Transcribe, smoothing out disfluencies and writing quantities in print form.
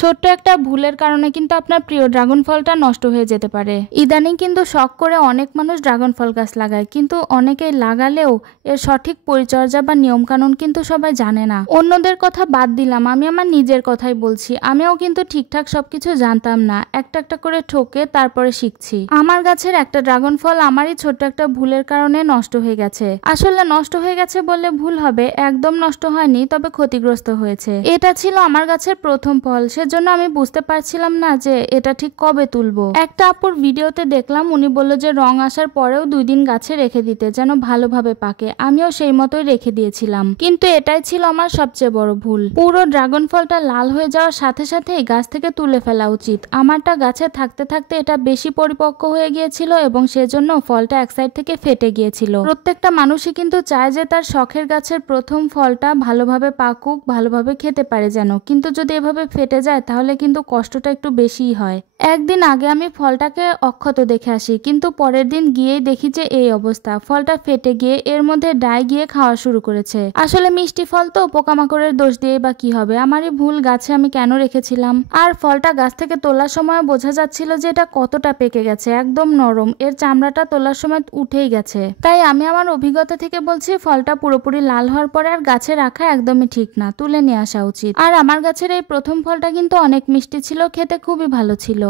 ছোট্ট একটা ভুলের কারণে কিন্তু আপনার প্রিয় ড্রাগন ফলটা নষ্ট হয়ে যেতে পারে। ইদানিং কিন্তু শখ করে অনেক মানুষ ড্রাগন ফল গাছ লাগায়, কিন্তু অনেকেই লাগালেও এর সঠিক পরিচর্যা বা নিয়ম কানুন কিন্তু সবাই জানে না। অন্যদের কথা বাদ দিলাম, আমি আমার নিজের কথাই বলছি। আমিও কিন্তু ঠিকঠাক সবকিছু জানতাম না, একটা একটা করে ঠকে তারপরে শিখছি। আমার গাছের একটা ড্রাগন ফল আমারই ছোট্ট একটা ভুলের কারণে নষ্ট হয়ে গেছে। আসলে নষ্ট হয়ে গেছে বললে ভুল হবে, একদম নষ্ট হয়নি, তবে ক্ষতিগ্রস্ত হয়েছে। এটা ছিল আমার গাছের প্রথম ফল, সেজন্য আমি বুঝতে পারছিলাম না যে এটা ঠিক কবে তুলবো। একটা আপুর ভিডিওতে দেখলাম, উনি বলল যে রং আসার পরেও 2 দিন গাছে রেখে দিতে, যেন ভালোভাবে পাকে। আমিও সেই মতোই রেখে দিয়েছিলাম, কিন্তু এটাই ছিল আমার সবচেয়ে বড় ভুল। পুরো ড্রাগন ফলটা লাল হয়ে যাওয়ার সাথে সাথেই গাছ থেকে তুলে ফেলা উচিত। আমারটা গাছে থাকতে থাকতে এটা বেশি পরিপক্ক হয়ে গিয়েছিল এবং সেজন্য ফলটা এক সাইড থেকে ফেটে গিয়েছিল। প্রত্যেকটা মানুষই কিন্তু চায় যে তার শখের গাছের প্রথম ফলটা ভালোভাবে পাকুক, ভালোভাবে খেতে পারে যেন, কিন্তু যদি এভাবে ফেটে যায় তাহলে কিন্তু কষ্টটা একটু বেশিই হয়। একদিন আগে আমি ফলটাকে অক্ষত দেখে আসি, কিন্তু পরের দিন গিয়েই দেখি যে এই অবস্থা। ফলটা ফেটে গিয়ে এর মধ্যে ডাই গিয়ে খাওয়া শুরু করেছে। আসলে মিষ্টি ফল তো, পোকামাকড়ের দোষ দিয়ে বা কি হবে, আমারই ভুল, গাছে আমি কেন রেখেছিলাম। আর ফলটা গাছ থেকে তোলার সময় বোঝা যাচ্ছিল যে এটা কতটা পেকে গেছে, একদম নরম, এর চামড়াটা তোলার সময় উঠেই গেছে। তাই আমি আমার অভিজ্ঞতা থেকে বলছি, ফলটা পুরোপুরি লাল হওয়ার পরে আর গাছে রাখা একদমই ঠিক না, তুলে নিয়ে আসা উচিত। আর আমার গাছের এই প্রথম ফলটা কিন্তু অনেক মিষ্টি ছিল, খেতে খুবই ভালো ছিল।